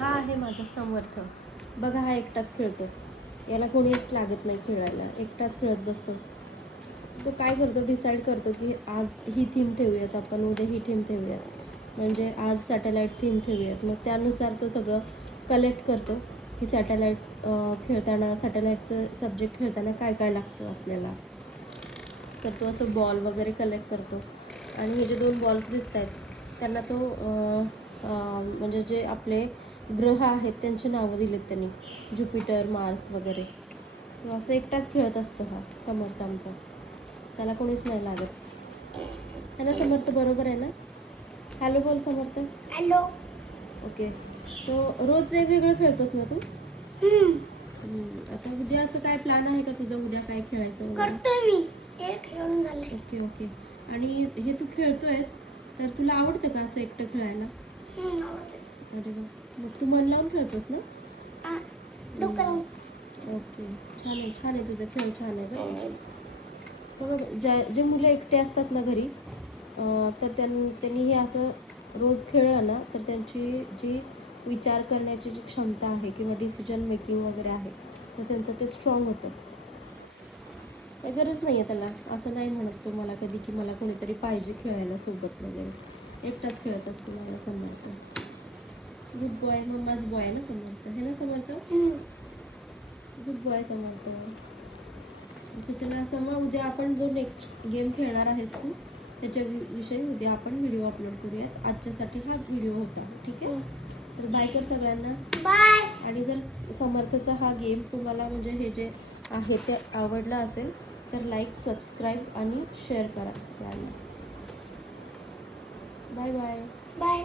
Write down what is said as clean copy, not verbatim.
हा आहे माझा समर्थ. बघा, हा एकटाच खेळतो. याला कोणीच लागत नाही खेळायला, एकटाच खेळत बसतो. तो काय करतो, डिसाईड करतो की आज ही थीम ठेवूयात आपण, उद्या ही थीम ठेवूयात, म्हणजे आज सॅटेलाईट थीम ठेवूयात. मग त्यानुसार तो सगळं कलेक्ट करतो की सॅटेलाईट खेळताना, सॅटेलाईटचं सब्जेक्ट खेळताना काय काय लागतं आपल्याला. तर तो असं बॉल वगैरे कलेक्ट करतो आणि हे जे 2 बॉल्स दिसत आहेत त्यांना तो म्हणजे जे आपले ग्रह आहेत त्यांची नावं दिलीत त्यांनी, ज्युपिटर, मार्स वगैरे. सो असं एकटाच खेळत असतो हा समर्थ आमचा, त्याला कोणीच नाही लागत. है ना समर्थ, बरोबर आहे ना? हॅलो बोल समर्थ. हॅलो. ओके. सो रोज वेगवेगळं खेळतोस ना तू? आता उद्याचं काय प्लॅन आहे का तुझं, उद्या काय खेळायचं वगैरे? करतोय मी, हे खेळून झालंय. Okay okay. आणि हे तू खेळतोयस तर तुला आवडतं का असं एकटं खेळायला? आवडते. अरे वा, मग तू मन लावून खेळतोस ना? डोकं ओके, छान आहे, छान आहे, तुझा खेळ छान आहे बरं. बघा, जे मुलं एकटे असतात ना घरी, तर त्यांनी हे असं रोज खेळलं ना तर त्यांची जी विचार करण्याची जी क्षमता आहे किंवा डिसिजन मेकिंग वगैरे आहे तर त्यांचं ते स्ट्रॉंग होतं. काही गरज नाही आहे त्याला, असं नाही म्हणत तो मला कधी की मला कोणीतरी पाहिजे खेळायला सोबत वगैरे. एकटाच खेळत असतो मला समर्थ. गुड बॉय, मम्माच बॉय आहे ना समर्थ, है ना समर्थ? गुड बॉय समर्थ. ओके चला समा, उद्या आपण जो नेक्स्ट गेम खेळणार आहेस तू त्याच्या विषयी उद्या आपण व्हिडिओ अपलोड करूयात. आजच्यासाठी हा व्हिडिओ होता, ठीक आहे? तर बाय कर सगळ्यांना. बाय. आणि जर समर्थचा हा गेम तुम्हाला म्हणजे हे जे आहे ते आवडला असेल तर लाईक, सबस्क्राईब आणि शेअर करा सगळ्यांना. Bye bye. बाय.